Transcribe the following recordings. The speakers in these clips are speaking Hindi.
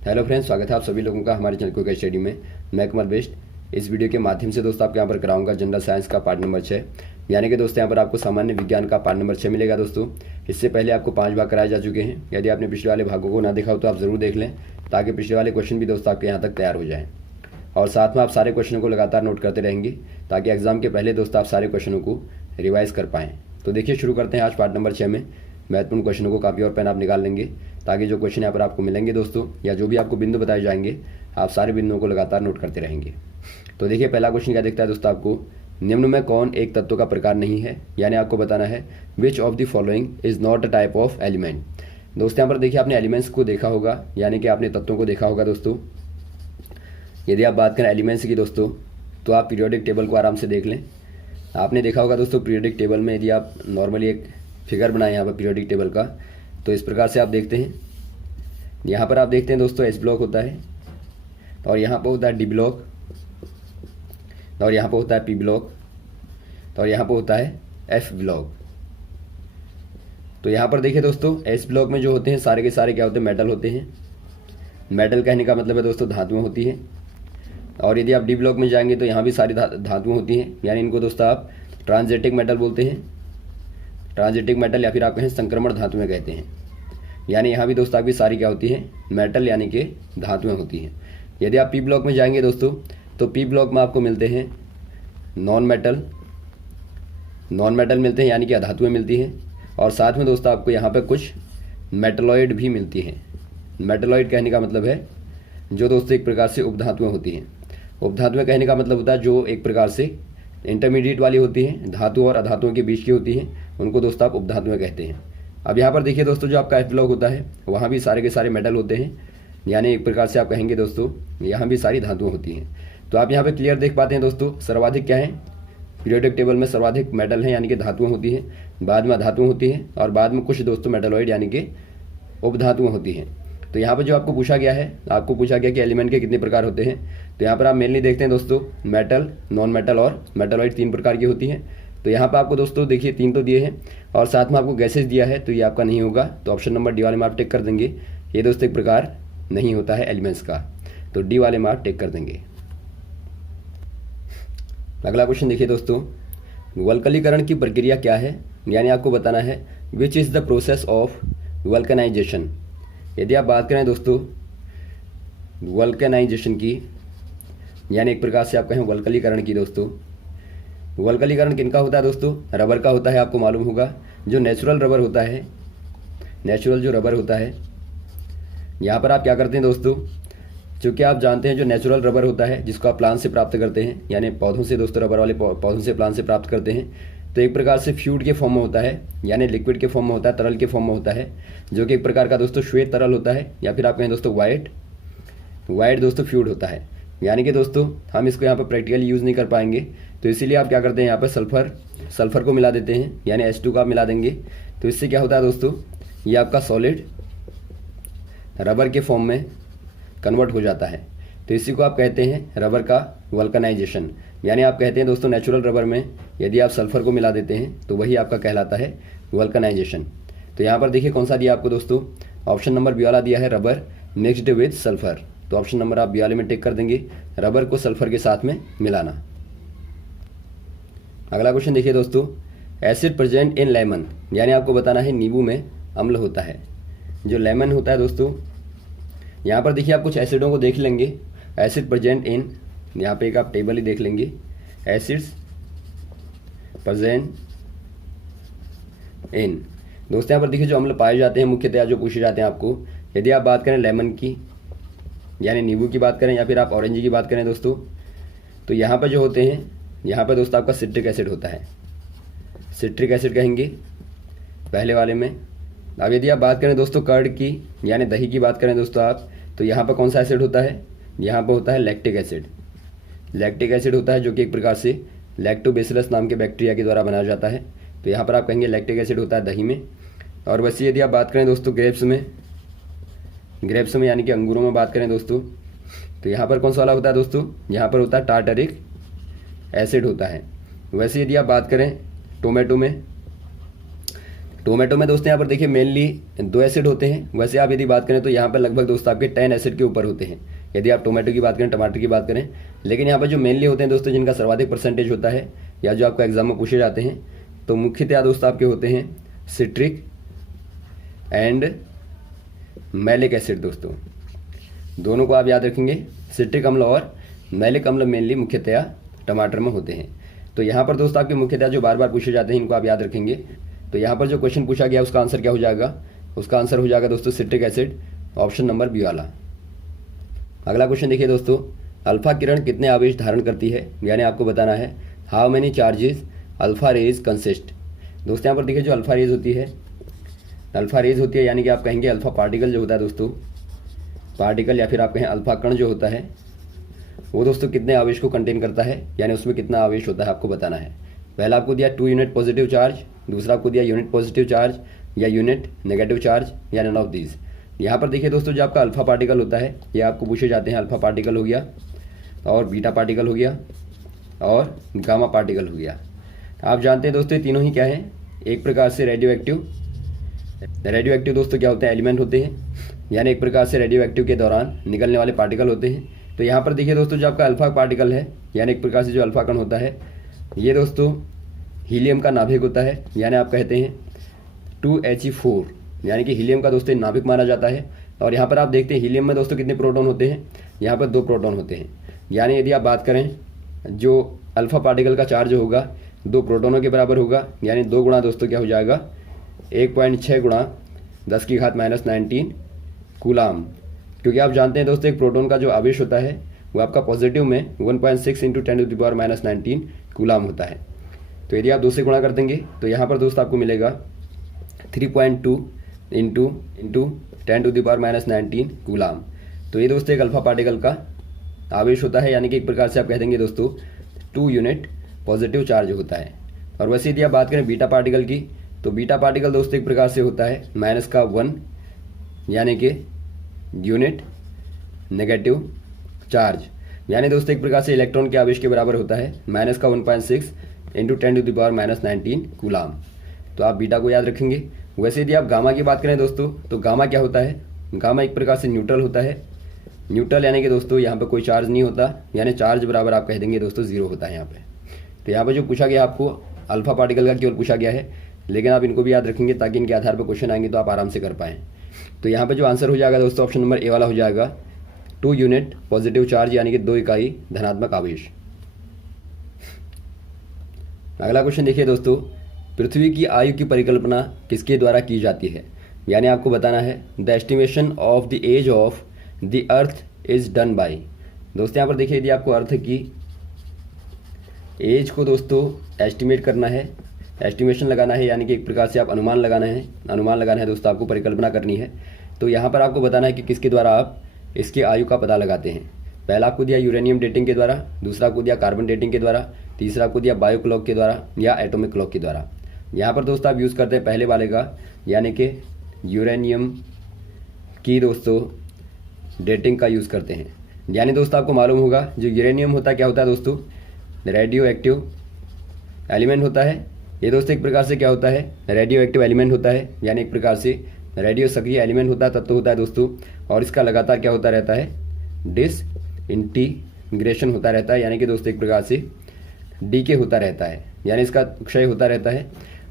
हेलो फ्रेंड्स, स्वागत है आप सभी लोगों का हमारे चैनल क्विक स्टडी में। मैं कमल बेस्ट। इस वीडियो के माध्यम से दोस्तों आपके यहाँ पर कराऊंगा जनरल साइंस का पार्ट नंबर 6, यानी कि दोस्तों यहाँ पर आपको सामान्य विज्ञान का पार्ट नंबर 6 मिलेगा। दोस्तों इससे पहले आपको 5 भाग कराए जा चुके हैं। यदि आपने पिछले वाले भागों को ना देखा हो तो आप ज़रूर देख लें, ताकि पिछले वाले क्वेश्चन भी दोस्तों आपके यहाँ तक तैयार हो जाएँ। और साथ में आप सारे क्वेश्चनों को लगातार नोट करते रहेंगे, ताकि एग्जाम के पहले दोस्तों आप सारे क्वेश्चनों को रिवाइज कर पाएँ। तो देखिए, शुरू करते हैं आज पार्ट नंबर 6 में। महत्वपूर्ण क्वेश्चनों को कापी और पेन आप निकाल लेंगे, ताकि जो क्वेश्चन यहाँ पर आपको मिलेंगे दोस्तों, या जो भी आपको बिंदु बताए जाएंगे, आप सारे बिंदुओं को लगातार नोट करते रहेंगे। तो देखिए, पहला क्वेश्चन क्या दिखता है दोस्तों आपको, निम्न में कौन एक तत्व का प्रकार नहीं है, यानी आपको बताना है which of the following is not a type of element. दोस्तों यहाँ पर देखिए, आपने एलिमेंट्स को देखा होगा, यानी कि आपने तत्वों को देखा होगा। दोस्तों यदि आप बात करें एलिमेंट्स की दोस्तों, तो आप पीरियोडिक टेबल को आराम से देख लें। आपने देखा होगा दोस्तों, पीरियोडिक टेबल में यदि आप नॉर्मली एक फिगर बनाएं यहाँ पर पीरियोडिक टेबल का, तो इस प्रकार से आप देखते हैं। यहाँ पर आप देखते हैं दोस्तों एस ब्लॉक होता है, और यहाँ पर होता है डी ब्लॉक, और यहाँ पर होता है पी ब्लॉक, और यहाँ पर होता है एफ ब्लॉक। तो यहाँ पर देखिए दोस्तों, एस ब्लॉक में जो होते हैं सारे के सारे क्या होते हैं, मेटल होते हैं। मेटल कहने का मतलब है दोस्तों धातुएं होती हैं। और यदि आप डी ब्लॉक में जाएंगे तो यहाँ भी सारी धातुएं होती हैं, यानी इनको दोस्तों आप ट्रांजिटिक मेटल बोलते हैं। ट्रांजिटिक मेटल या फिर आप कहें संक्रमण धातुएं कहते हैं। यानी यहाँ भी दोस्तों आपकी सारी क्या होती है, मेटल यानी कि धातुएं होती हैं। यदि आप पी ब्लॉक में जाएंगे दोस्तों, तो पी ब्लॉक में आपको मिलते हैं नॉन मेटल मिलते हैं, यानी कि अधातुएं मिलती हैं। और साथ में दोस्तों आपको यहाँ पर कुछ मेटलॉइड भी मिलती हैं। मेटलॉइड कहने का मतलब है जो दोस्तों एक प्रकार से उपधातुएं होती हैं। उपधातुएं कहने का मतलब होता है जो एक प्रकार से इंटरमीडिएट वाली होती हैं, धातु और अधातुओं के बीच की होती हैं, उनको दोस्तों आप उपधातुएं कहते हैं। अब यहाँ पर देखिए दोस्तों, जो आपका एफ ब्लॉक होता है वहाँ भी सारे के सारे मेटल होते हैं, यानी एक प्रकार से आप कहेंगे दोस्तों यहाँ भी सारी धातुएं होती हैं। तो आप यहाँ पे क्लियर देख पाते हैं दोस्तों, सर्वाधिक क्या है, पीरियोडिक टेबल में सर्वाधिक मेटल है, यानी कि धातुएं होती हैं, बाद में अधातुएं होती हैं, और बाद में कुछ दोस्तों मेटलॉइड यानी कि उपधातुएं होती हैं। तो यहाँ पर जो आपको पूछा गया है, आपको पूछा गया कि एलिमेंट के कितने प्रकार होते हैं। तो यहाँ पर आप मेनली देखते हैं दोस्तों, मेटल, नॉन मेटल और मेटलॉइड 3 प्रकार की होती हैं। तो यहाँ पर आपको दोस्तों देखिए 3 तो दिए हैं, और साथ में आपको गैसेज दिया है, तो ये आपका नहीं होगा। तो ऑप्शन नंबर डी वाले में आप टिक कर देंगे, ये दोस्तों एक प्रकार नहीं होता है एलिमेंट्स का, तो डी वाले में आप टिक कर देंगे। अगला क्वेश्चन देखिए दोस्तों, वल्कनीकरण की प्रक्रिया क्या है, यानी आपको बताना है which is the process of vulcanization. यदि आप बात करें दोस्तों वल्कनाइजेशन की, यानी एक प्रकार से आप कहें वल्कनीकरण की, दोस्तों वल्कनीकरण किनका होता है दोस्तों, रबर का होता है। आपको मालूम होगा जो नेचुरल रबर होता है, नेचुरल जो रबर होता है, यहाँ पर आप क्या करते हैं दोस्तों, चूँकि आप जानते हैं जो नेचुरल रबर होता है जिसको आप प्लांट से प्राप्त करते हैं, यानी पौधों से दोस्तों, रबर वाले पौधों से प्लांट से प्राप्त करते हैं, तो एक प्रकार से फ्लूइड के फॉर्म में होता है, यानी लिक्विड के फॉर्म में होता है, तरल के फॉर्म में होता है, जो कि एक प्रकार का दोस्तों श्वेत तरल होता है, या फिर आप कहें दोस्तों वाइट दोस्तों फ्लूइड होता है। यानी कि दोस्तों हम इसको यहाँ पर प्रैक्टिकली यूज़ नहीं कर पाएंगे, तो इसीलिए आप क्या करते हैं, यहाँ पर सल्फर को मिला देते हैं, यानी H2 का मिला देंगे। तो इससे क्या होता है दोस्तों, ये आपका सॉलिड रबर के फॉर्म में कन्वर्ट हो जाता है। तो इसी को आप कहते हैं रबर का वल्कनाइजेशन। यानी आप कहते हैं दोस्तों नेचुरल रबर में यदि आप सल्फर को मिला देते हैं तो वही आपका कहलाता है वल्कनाइजेशन। तो यहाँ पर देखिए कौन सा दिया आपको दोस्तों, ऑप्शन नंबर बी वाला दिया है, रबर मिक्सड विद सल्फर। तो ऑप्शन नंबर आप बी वाले में टिक कर देंगे, रबर को सल्फर के साथ में मिलाना। अगला क्वेश्चन देखिए दोस्तों, एसिड प्रेजेंट इन लेमन, यानी आपको बताना है नींबू में अम्ल होता है। जो लेमन होता है दोस्तों, यहाँ पर देखिए आप कुछ एसिडों को देख लेंगे, एसिड प्रेजेंट इन, यहाँ पे एक आप टेबल ही देख लेंगे, एसिड्स प्रेजेंट इन। दोस्तों यहाँ पर देखिए जो अम्ल पाए जाते हैं मुख्यतः जो पूछे जाते हैं आपको, यदि आप बात करें लेमन की, यानी नींबू की बात करें, या फिर आप ऑरेंज की बात करें दोस्तों, तो यहाँ पर जो होते हैं, यहाँ पर दोस्तों आपका सिट्रिक एसिड होता है, सिट्रिक एसिड कहेंगे पहले वाले में। अब यदि आप बात करें दोस्तों कर्ड की, यानी दही की बात करें दोस्तों आप, तो यहाँ पर कौन सा एसिड होता है, यहाँ पर होता है लैक्टिक एसिड। लैक्टिक एसिड होता है जो कि एक प्रकार से लैक्टोबैसिलस नाम के बैक्टीरिया के द्वारा बनाया जाता है। तो यहाँ पर आप कहेंगे लैक्टिक एसिड होता है दही में। और वैसे यदि आप बात करें दोस्तों ग्रेप्स में यानी कि अंगूरों में बात करें दोस्तों, तो यहाँ पर कौन सा वाला होता है दोस्तों, यहाँ पर होता है टार्टरिक एसिड होता है। वैसे यदि आप बात करें टोमेटो में, टोमेटो में दोस्तों यहाँ पर देखिए मेनली 2 एसिड होते हैं। वैसे आप यदि बात करें तो यहाँ पर लगभग दोस्तों आपके 10 एसिड के ऊपर होते हैं यदि आप टोमेटो की बात करें, टमाटर की बात करें। लेकिन यहाँ पर जो मेनली होते हैं दोस्तों, जिनका सर्वाधिक परसेंटेज होता है या जो आपको एग्जाम में पूछे जाते हैं, तो मुख्यतः दोस्तों आपके होते हैं सिट्रिक एंड मैलिक एसिड। दोस्तों दोनों को आप याद रखेंगे, सिट्रिक अम्ल और मैलिक अम्ल मेनली मुख्यतया टमाटर में होते हैं। तो यहाँ पर दोस्तों आपके मुख्यतः जो बार बार पूछे जाते हैं इनको आप याद रखेंगे। तो यहाँ पर जो क्वेश्चन पूछा गया उसका आंसर क्या हो जाएगा? उसका आंसर हो जाएगा दोस्तों citric acid, option number B वाला। अगला क्वेश्चन देखिए दोस्तों, अल्फा किरण कितने आवेश धारण करती है? यानी आपको बताना है how many charges alpha rays consist. दोस्तों यहाँ पर देखिए जो अल्फा रेज होती है यानी कि आप कहेंगे अल्फा पार्टिकल जो होता है दोस्तों, पार्टिकल या फिर आप कहें अल्फा कण जो होता है वो दोस्तों कितने आवेश को कंटेन करता है, यानी उसमें कितना आवेश होता है आपको बताना है। पहला आपको दिया 2 यूनिट पॉजिटिव चार्ज, दूसरा आपको दिया यूनिट पॉजिटिव चार्ज या यूनिट नेगेटिव चार्ज या नन ऑफ दीज। यहाँ पर देखिए दोस्तों जो आपका अल्फा पार्टिकल होता है ये आपको पूछे जाते हैं, अल्फा पार्टिकल हो गया और बीटा पार्टिकल हो गया और गामा पार्टिकल हो गया। आप जानते हैं दोस्तों ये तीनों ही क्या है? एक प्रकार से रेडियो एक्टिव दोस्तों क्या होते हैं? एलिमेंट होते हैं, यानी एक प्रकार से रेडियो एक्टिव के दौरान निकलने वाले पार्टिकल होते हैं। तो यहाँ पर देखिए दोस्तों जो आपका अल्फा पार्टिकल है यानी एक प्रकार से जो अल्फा कण होता है ये दोस्तों हीलियम का नाभिक होता है, यानी आप कहते हैं 2He4, यानी कि हीलियम का दोस्तों नाभिक माना जाता है। और यहाँ पर आप देखते हैं हीलियम में दोस्तों कितने प्रोटॉन होते हैं? यहाँ पर 2 प्रोटॉन होते हैं। यानी यदि आप बात करें जो अल्फा पार्टिकल का चार्ज होगा 2 प्रोटोनों के बराबर होगा, यानी 2 गुणा दोस्तों क्या हो जाएगा? 1.6 गुणा 10⁻⁻19 कूलाम। क्योंकि आप जानते हैं दोस्तों एक प्रोटॉन का जो आवेश होता है वो आपका पॉजिटिव में 1.6 × 10⁻⁻19 कूलाम होता है। तो यदि आप 2 से गुणा कर देंगे तो यहाँ पर दोस्तों आपको मिलेगा 3.2 × 10⁻⁻19 कूलाम। तो ये दोस्तों एक अल्फा पार्टिकल का आवेश होता है, यानी कि एक प्रकार से आप कह देंगे दोस्तों 2 यूनिट पॉजिटिव चार्ज होता है। और वैसे यदि आप बात करें बीटा पार्टिकल की, तो बीटा पार्टिकल दोस्तों एक प्रकार से होता है -1 यानी कि यूनिट नेगेटिव चार्ज, यानी दोस्तों एक प्रकार से इलेक्ट्रॉन के आवेश के बराबर होता है -1.6 × 10⁻⁻19 कूलाम। तो आप बीटा को याद रखेंगे। वैसे यदि आप गामा की बात करें दोस्तों, तो गामा क्या होता है? गामा एक प्रकार से न्यूट्रल होता है। न्यूट्रल यानी कि दोस्तों यहाँ पे कोई चार्ज नहीं होता, यानी चार्ज बराबर आप कह देंगे दोस्तों 0 होता है यहाँ पे। तो यहाँ पे जो पूछा गया आपको अल्फा पार्टिकल का केवल पूछा गया है, लेकिन आप इनको भी याद रखेंगे ताकि इनके आधार पर क्वेश्चन आएंगे तो आप आराम से कर पाएँ। तो यहाँ पे जो आंसर हो जाएगा दोस्तों ऑप्शन नंबर ए वाला हो जाएगा 2 यूनिट पॉजिटिव चार्ज, यानी कि 2 इकाई धनात्मक आवेश। अगला क्वेश्चन देखिए दोस्तों, पृथ्वी की आयु की परिकल्पना किसके द्वारा की जाती है? यानी आपको बताना है the estimation of the age of the earth is done by. दोस्तों यहाँ पर देखिए यदि आपको अर्थ की एज को दोस्तों एस्टिमेट करना है, एस्टिमेशन लगाना है, यानी कि एक प्रकार से आप अनुमान लगाना है दोस्तों, आपको परिकल्पना करनी है। तो यहाँ पर आपको बताना है कि किसके द्वारा आप इसकी आयु का पता लगाते हैं। पहला आपको दिया यूरेनियम डेटिंग के द्वारा, दूसरा आपको दिया कार्बन डेटिंग के द्वारा, तीसरा आपको दिया बायो क्लॉक के द्वारा या एटॉमिक क्लॉक के द्वारा। यहाँ पर दोस्तों आप यूज़ करते हैं पहले वाले का, यानी कि यूरेनियम की दोस्तों डेटिंग का यूज़ करते हैं। यानी दोस्तों आपको मालूम होगा जो यूरेनियम होता है क्या होता है दोस्तों? रेडियो एक्टिव एलिमेंट होता है। ये दोस्तों एक प्रकार से क्या होता है? रेडियो एक्टिव एलिमेंट होता है, यानी एक प्रकार से रेडियो सक्रिय एलिमेंट होता है, तत्व होता है दोस्तों। और इसका लगातार क्या होता रहता है? डिसइंटीग्रेशन होता रहता है, यानी कि दोस्तों एक प्रकार से डीके होता रहता है, यानी इसका क्षय होता रहता है।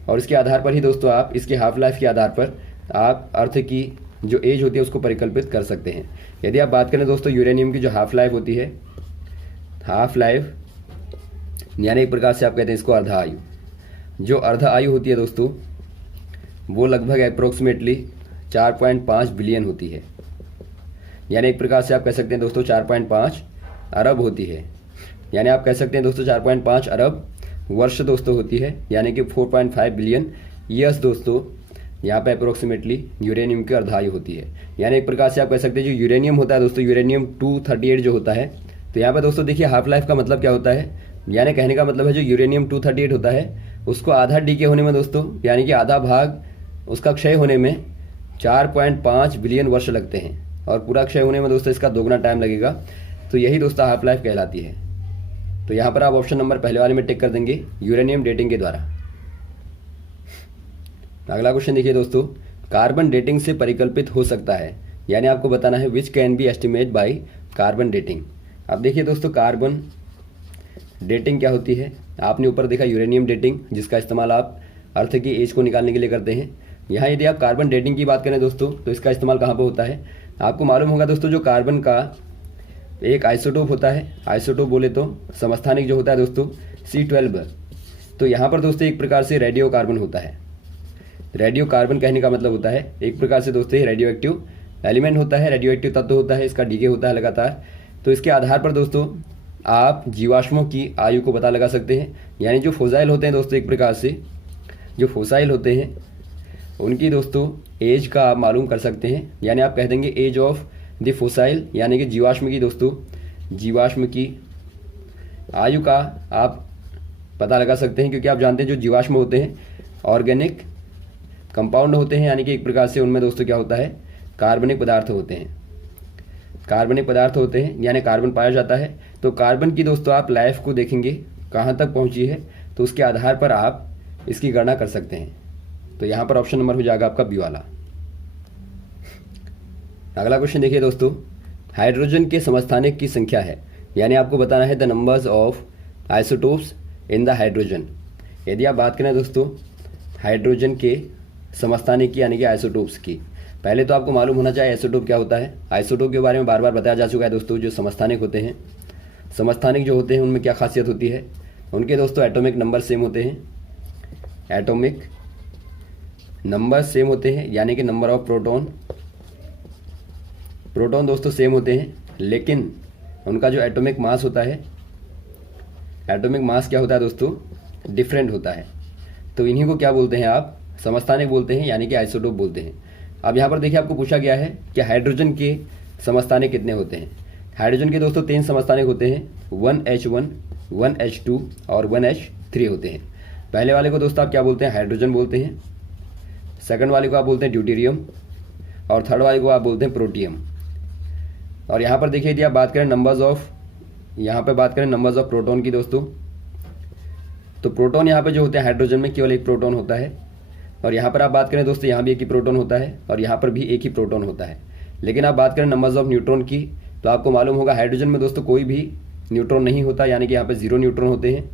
और इसके आधार पर ही दोस्तों आप इसके हाफ लाइफ के आधार पर आप अर्थ की जो एज होती है उसको परिकल्पित कर सकते हैं। यदि आप बात करें दोस्तों यूरेनियम की जो हाफ लाइफ होती है, हाफ लाइफ यानी एक प्रकार से आप कहते हैं इसको अर्ध आयु। जो अर्ध आयु होती है दोस्तों वो लगभग अप्रोक्सीमेटली 4.5 बिलियन होती है, यानी एक प्रकार से आप कह सकते हैं दोस्तों 4.5 अरब होती है। यानी आप कह सकते हैं दोस्तों 4.5 अरब वर्ष दोस्तों होती है, यानी कि 4.5 बिलियन ईयर्स दोस्तों यहाँ पे अप्रोक्सीमेटली यूरेनियम की अर्धायु होती है। यानी एक प्रकार से आप कह सकते हैं जो यूरेनियम होता है दोस्तों, यूरेनियम 238 जो होता है, तो यहाँ पे दोस्तों देखिए हाफ लाइफ का मतलब क्या होता है? यानी कहने का मतलब है जो यूरेनियम 238 होता है उसको आधा डीके होने में दोस्तों, यानी कि आधा भाग उसका क्षय होने में 4.5 बिलियन वर्ष लगते हैं, और पूरा क्षय होने में दोस्तों इसका 2 गुना टाइम लगेगा। तो यही दोस्तों हाफ लाइफ कहलाती है। तो यहाँ पर आप ऑप्शन नंबर पहले वाले में टिक कर देंगे यूरेनियम डेटिंग के द्वारा। अगला क्वेश्चन देखिए दोस्तों, कार्बन डेटिंग से परिकल्पित हो सकता है, यानी आपको बताना है which can be estimate by carbon dating. अब देखिए दोस्तों, कार्बन डेटिंग क्या होती है। आपने ऊपर देखा यूरेनियम डेटिंग, जिसका इस्तेमाल आप अर्थ की एज को निकालने के लिए करते हैं। यहाँ यदि आप कार्बन डेटिंग की बात करें दोस्तों, तो इसका इस्तेमाल कहाँ पर होता है। आपको मालूम होगा दोस्तों, जो कार्बन का एक आइसोटोप होता है, आइसोटोप बोले तो समस्थानिक जो होता है दोस्तों C12, तो यहाँ पर दोस्तों एक प्रकार से रेडियो कार्बन होता है। रेडियो कार्बन कहने का मतलब होता है एक प्रकार से दोस्तों ये रेडियो एक्टिव एलिमेंट होता है, रेडियो एक्टिव तत्व होता है, इसका डीके होता है लगातार। तो इसके आधार पर दोस्तों आप जीवाश्मों की आयु को पता लगा सकते हैं, यानी जो फोसाइल होते हैं दोस्तों, एक प्रकार से जो फोसाइल होते हैं उनकी दोस्तों एज का आप मालूम कर सकते हैं, यानी आप कह देंगे एज ऑफ द फोसाइल, यानी कि जीवाश्म की दोस्तों जीवाश्म की आयु का आप पता लगा सकते हैं, क्योंकि आप जानते हैं जो जीवाश्म होते हैं ऑर्गेनिक कंपाउंड होते हैं, यानी कि एक प्रकार से उनमें दोस्तों क्या होता है, कार्बनिक पदार्थ होते हैं। कार्बनिक पदार्थ होते हैं यानी कार्बन पाया जाता है। तो कार्बन की दोस्तों आप लाइफ को देखेंगे कहाँ तक पहुँची है, तो उसके आधार पर आप इसकी गणना कर सकते हैं। तो यहाँ पर ऑप्शन नंबर हो जाएगा आपका बी वाला। अगला क्वेश्चन देखिए दोस्तों, हाइड्रोजन के समस्थानिक की संख्या है, यानी आपको बताना है the numbers of isotopes in the hydrogen. यदि आप बात करें दोस्तों हाइड्रोजन के समस्थानिक की यानी कि आइसोटोप्स की, पहले तो आपको मालूम होना चाहिए आइसोटोप क्या होता है। आइसोटोप के बारे में बार बार बताया जा चुका है दोस्तों। जो समस्थानिक होते हैं, समस्थानिक जो होते हैं उनमें क्या खासियत होती है, उनके दोस्तों एटॉमिक नंबर सेम होते हैं। एटॉमिक नंबर सेम होते हैं, यानी कि नंबर ऑफ प्रोटॉन दोस्तों सेम होते हैं, लेकिन उनका जो एटॉमिक मास होता है, एटॉमिक मास क्या होता है दोस्तों, डिफरेंट होता है। तो इन्हीं को क्या बोलते हैं आप, समस्थानिक बोलते हैं, यानी कि आइसोटोप बोलते हैं। अब यहाँ पर देखिए आपको पूछा गया है कि हाइड्रोजन के समस्थानिक कितने होते हैं। हाइड्रोजन के दोस्तों 3 समस्थानिक होते हैं, 1H1, 1H2 और 1H3 होते हैं। पहले वाले को दोस्तों आप क्या बोलते हैं, हाइड्रोजन बोलते हैं। सेकंड वाले को आप बोलते हैं ड्यूटेरियम, और थर्ड वाले को आप बोलते हैं प्रोटियम। और यहाँ पर देखिए यदि आप बात करें नंबर्स ऑफ, यहाँ पर बात करें नंबर्स ऑफ प्रोटॉन की दोस्तों, तो प्रोटॉन यहाँ पे जो होते हैं हाइड्रोजन में केवल एक प्रोटॉन होता है। और यहाँ पर आप बात करें दोस्तों, यहाँ भी एक ही प्रोटॉन होता है और यहाँ पर भी एक ही प्रोटॉन होता है। लेकिन आप बात करें नंबर्स ऑफ न्यूट्रॉन की, तो आपको मालूम होगा हाइड्रोजन में दोस्तों कोई भी न्यूट्रॉन नहीं होता, यानी कि यहाँ पे 0 न्यूट्रॉन होते हैं।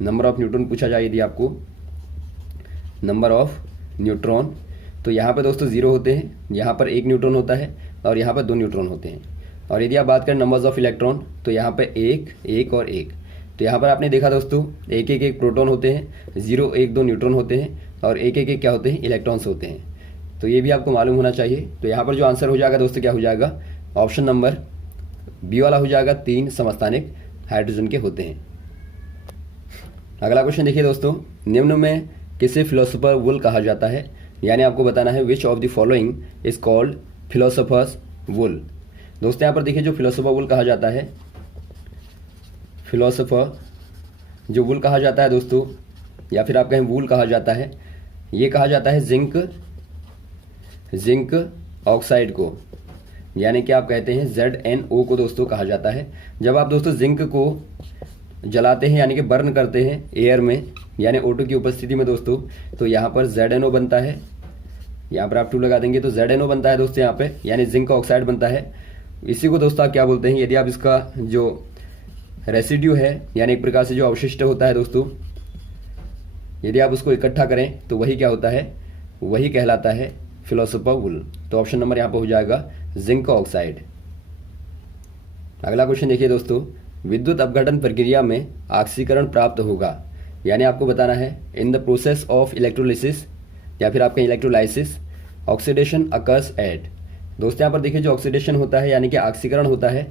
नंबर ऑफ न्यूट्रॉन पूछा जाए यदि आपको, नंबर ऑफ न्यूट्रॉन, तो यहाँ पर दोस्तों 0 होते हैं, यहाँ पर 1 न्यूट्रॉन होता है और यहाँ पर 2 न्यूट्रॉन होते हैं। और यदि आप बात करें नंबर्स ऑफ इलेक्ट्रॉन, तो यहाँ पर 1 और 1। तो यहाँ पर आपने देखा दोस्तों 1 प्रोटॉन होते हैं, 0 1 2 न्यूट्रॉन होते हैं और 1 क्या होते हैं, इलेक्ट्रॉन्स होते हैं। तो ये भी आपको मालूम होना चाहिए। तो यहाँ पर जो आंसर हो जाएगा दोस्तों क्या हो जाएगा, ऑप्शन नंबर बी वाला हो जाएगा। 3 समस्थानिक हाइड्रोजन के होते हैं। अगला क्वेश्चन देखिए दोस्तों, निम्न में किसे फिलोसोफर वुल कहा जाता है, यानी आपको बताना है which of the following is called philosopher's wool. दोस्तों यहाँ पर देखिए जो फिलोसोफर वुल कहा जाता है, फिलोसोफर जो वुल कहा जाता है दोस्तों, या फिर आप कहें वूल कहा जाता है, ये कहा जाता है जिंक ऑक्साइड को, यानी कि आप कहते हैं ZnO को दोस्तों कहा जाता है। जब आप दोस्तों जिंक को जलाते हैं यानी कि बर्न करते हैं एयर में, यानी O2 की उपस्थिति में दोस्तों, तो यहाँ पर ZnO बनता है। यहाँ पर आप 2 लगा देंगे तो ZnO बनता है दोस्तों यहाँ पे, यानी जिंक ऑक्साइड बनता है। इसी को दोस्तों आप क्या बोलते हैं, यदि आप इसका जो रेसिड्यू है यानी एक प्रकार से जो अवशिष्ट होता है दोस्तों, यदि आप उसको इकट्ठा करें तो वही क्या होता है, वही कहलाता है फिलोसोफर वुल। तो ऑप्शन नंबर यहाँ पर हो जाएगा जिंक ऑक्साइड। अगला क्वेश्चन देखिए दोस्तों, विद्युत अपघटन प्रक्रिया में ऑक्सीकरण प्राप्त होगा, यानी आपको बताना है in the process of electrolysis, या फिर आपके इलेक्ट्रोलाइसिस ऑक्सीडेशन अकर्स एट। दोस्तों यहाँ पर देखिए जो ऑक्सीडेशन होता है यानी कि ऑक्सीकरण होता है,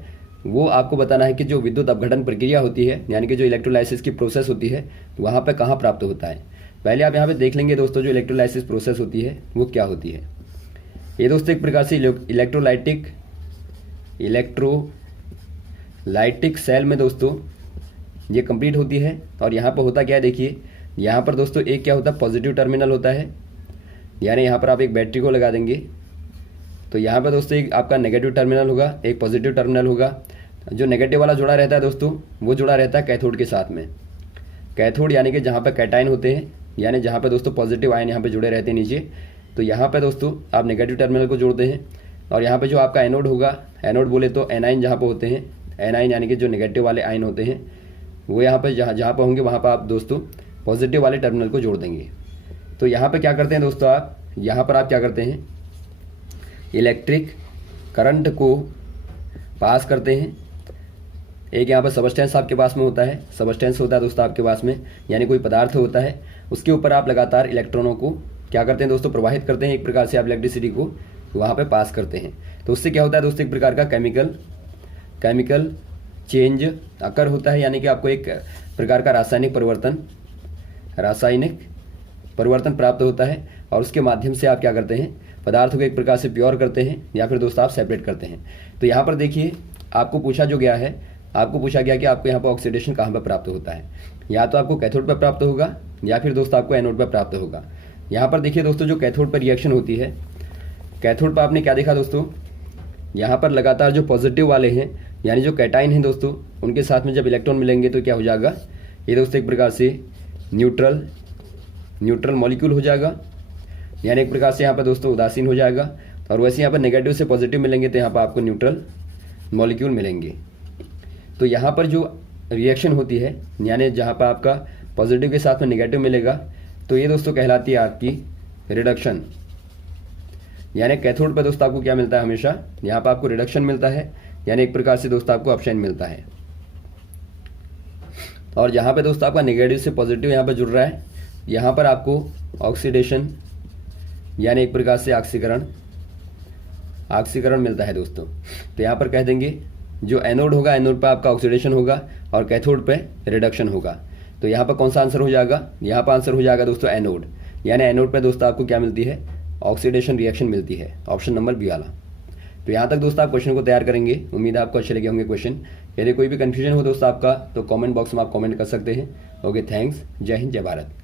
वो आपको बताना है कि जो विद्युत अपघटन प्रक्रिया होती है यानी कि जो इलेक्ट्रोलाइसिस की प्रोसेस होती है वहाँ पे कहाँ प्राप्त होता है। पहले आप यहाँ पे देख लेंगे दोस्तों जो इलेक्ट्रोलाइसिस प्रोसेस होती है वो क्या होती है। ये दोस्तों एक प्रकार से इलेक्ट्रोलाइटिक सेल में दोस्तों ये कंप्लीट होती है। और यहाँ पर होता क्या है, देखिए यहाँ पर दोस्तों एक क्या होता है, पॉजिटिव टर्मिनल होता है, यानी यहाँ पर आप एक बैटरी को लगा देंगे तो यहाँ पर दोस्तों एक आपका नेगेटिव टर्मिनल होगा, एक पॉजिटिव टर्मिनल होगा। जो नेगेटिव वाला जुड़ा रहता है दोस्तों वो जुड़ा रहता है कैथोड के साथ में। कैथोड यानी कि जहाँ पर कैटाइन होते हैं यानी जहाँ पे दोस्तों पॉजिटिव आयन यहाँ पे जुड़े रहते हैं नीचे, तो यहाँ पे दोस्तों आप नेगेटिव टर्मिनल को जोड़ते हैं। और यहाँ पे जो आपका एनोड होगा, एनोड बोले तो एनाइन जहाँ पे होते हैं, एनाइन यानी कि जो नेगेटिव वाले आयन होते हैं वो यहाँ पे जहाँ पे होंगे वहाँ पर आप दोस्तों पॉजिटिव वाले टर्मिनल को जोड़ देंगे। तो यहाँ पे क्या करते हैं दोस्तों, आप यहाँ पर आप क्या करते हैं, इलेक्ट्रिक करंट को पास करते हैं। एक यहाँ पर सबस्टेंस आपके पास में होता है, सबस्टेंस होता है दोस्तों आपके पास में, यानी कोई पदार्थ होता है, उसके ऊपर आप लगातार इलेक्ट्रॉनों को क्या करते हैं दोस्तों, प्रवाहित करते हैं। एक प्रकार से आप इलेक्ट्रिसिटी को वहाँ पे पास करते हैं। तो उससे क्या होता है दोस्तों, एक प्रकार का केमिकल चेंज अकर होता है, यानी कि आपको एक प्रकार का रासायनिक परिवर्तन प्राप्त होता है। और उसके माध्यम से आप क्या करते हैं, पदार्थ को एक प्रकार से प्योर करते हैं या फिर दोस्तों आप सेपरेट करते हैं। तो यहाँ पर देखिए आपको पूछा गया कि आपको यहाँ पर ऑक्सीडेशन कहाँ पर प्राप्त होता है, या तो आपको कैथोड पर प्राप्त होगा या फिर दोस्तों आपको एनोड पर प्राप्त होगा। यहाँ पर देखिए दोस्तों जो कैथोड पर रिएक्शन होती है, कैथोड पर आपने क्या देखा दोस्तों, यहाँ पर लगातार जो पॉजिटिव वाले हैं यानी जो कैटाइन हैं दोस्तों, उनके साथ में जब इलेक्ट्रॉन मिलेंगे तो क्या हो जाएगा, ये दोस्तों एक प्रकार से न्यूट्रल मॉलिक्यूल हो जाएगा, यानी एक प्रकार से यहाँ पर दोस्तों उदासीन हो जाएगा। और वैसे यहाँ पर नेगेटिव से पॉजिटिव मिलेंगे तो यहाँ पर आपको न्यूट्रल मॉलिक्यूल मिलेंगे। तो यहाँ पर जो रिएक्शन होती है, यानी जहाँ पर आपका पॉजिटिव के साथ में नेगेटिव मिलेगा, तो ये दोस्तों कहलाती है आपकी रिडक्शन। यानी कैथोड पर दोस्तों आपको क्या मिलता है, हमेशा यहाँ पर आपको रिडक्शन मिलता है, यानी एक प्रकार से दोस्तों आपको ऑप्शन मिलता है। और जहाँ पे दोस्तों आपका नेगेटिव से पॉजिटिव यहाँ पर जुड़ रहा है, यहाँ पर आपको ऑक्सीडेशन यानी एक प्रकार से ऑक्सीकरण मिलता है दोस्तों। तो यहाँ पर कह देंगे जो एनोड होगा, एनोड पर आपका ऑक्सीडेशन होगा और कैथोड पे रिडक्शन होगा। तो यहाँ पर कौन सा आंसर हो जाएगा, यहाँ पर आंसर हो जाएगा दोस्तों एनोड, यानी एनोड पे दोस्तों आपको क्या मिलती है, ऑक्सीडेशन रिएक्शन मिलती है, ऑप्शन नंबर बी वाला। तो यहाँ तक दोस्तों आप क्वेश्चन को तैयार करेंगे, उम्मीद है आपको अच्छे लगे होंगे क्वेश्चन। यदि कोई भी कन्फ्यूजन हो दोस्तों आपका तो कमेंट बॉक्स में आप कमेंट कर सकते हैं। ओके, थैंक्स, जय हिंद, जय भारत।